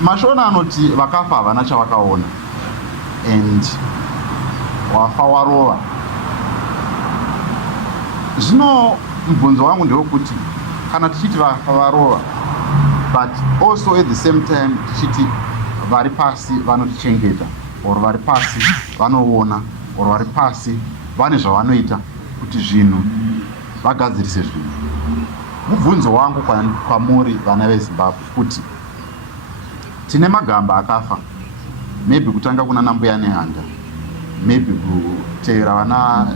Mashona anoti vakafa havana chavakaona and wafa warova. Zvino mubvunzo wangu ndewekuti kana tichiti vafa varova, but also at the same time tichiti vari pasi vanotichengeta, or vari pasi vanoona, or vari pasi vane zvavanoita kuti zvinhu vagadzirise zvinhu. Mubvunzo wangu kwamuri vana veZimbabwe kuti tine magamba akafa, maybe kutanga kuna nambuya nehanda, maybe kutevera vana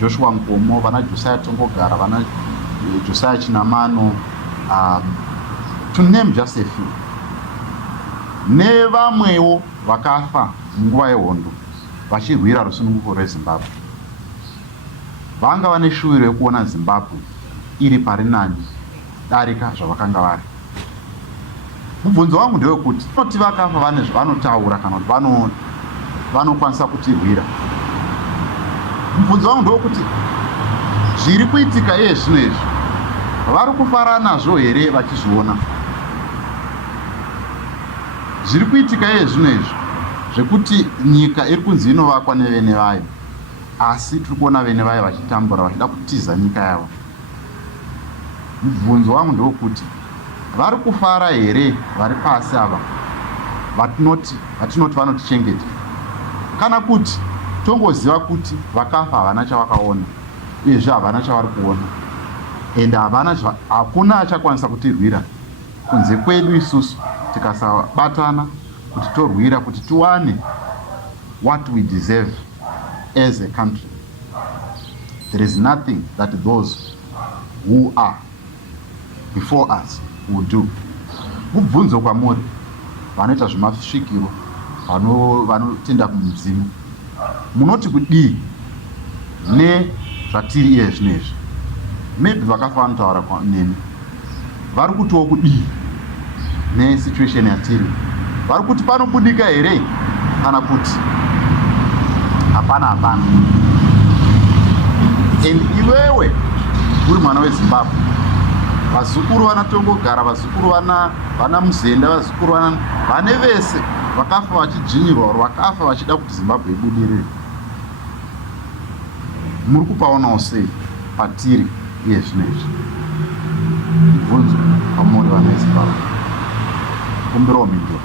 Joshua Nkomo, vana Josiah Tongogara, vana Josiah Chinamano, to name just a few. Nevamwewo vakafa munguva yehondo vachirwira rusununguko rweZimbabwe. Vanga vane shuviro yekuona Zimbabwe iri pari nani darika zvavakanga vari. Mubvunzo wangu ndewekuti kuti vakafa vane zvavanotaura kana kuti vanokwanisa kutirwira. Mubvunzo wangu ndewekuti zviri kuitika iye zvino izvi vari kufara nazvo here vachizviona? Zviri kuitika iye zvino izvi zvekuti nyika iri kunzi inovakwa nevene vayo, asi tiri kuona vene vayo vachitambura vachida kutiza nyika yavo. Mubvunzo wangu ndewekuti vari kufara here vari pasi ava vatinoti vanotichengeta, kana kuti tongoziva kuti vakafa havana chavakaona uyezve havana chavari kuona, and hakuna achakwanisa kutirwira kunze kwedu isusu tikasabatana kuti torwira kuti tiwane what we deserve as a country. There is nothing that those who are before us will do. Mubvunzo kwamuri vanoita zvemasvikiro, vanotenda kumudzimu, munoti kudii nezvatiri iye zvino izvi? Maybe vakafa vanotaura nemi, vari kutiwo kudii nesituation yatiri? Vari kuti panobudika here kana kuti hapana? And iwewe uri mwana weZimbabwe, vazukuru vana Tongogara, vazukuru vana Muzenda, vazukuru vane vese vakafa vachidzvinyirwa, vakafa vachida kuti Zimbabwe ibudirire. Muri kupaonawo sei patiri iye zvino izvi? Mubvunzo kwamuri vana veZimbabwe, kumbirawo mhinduro.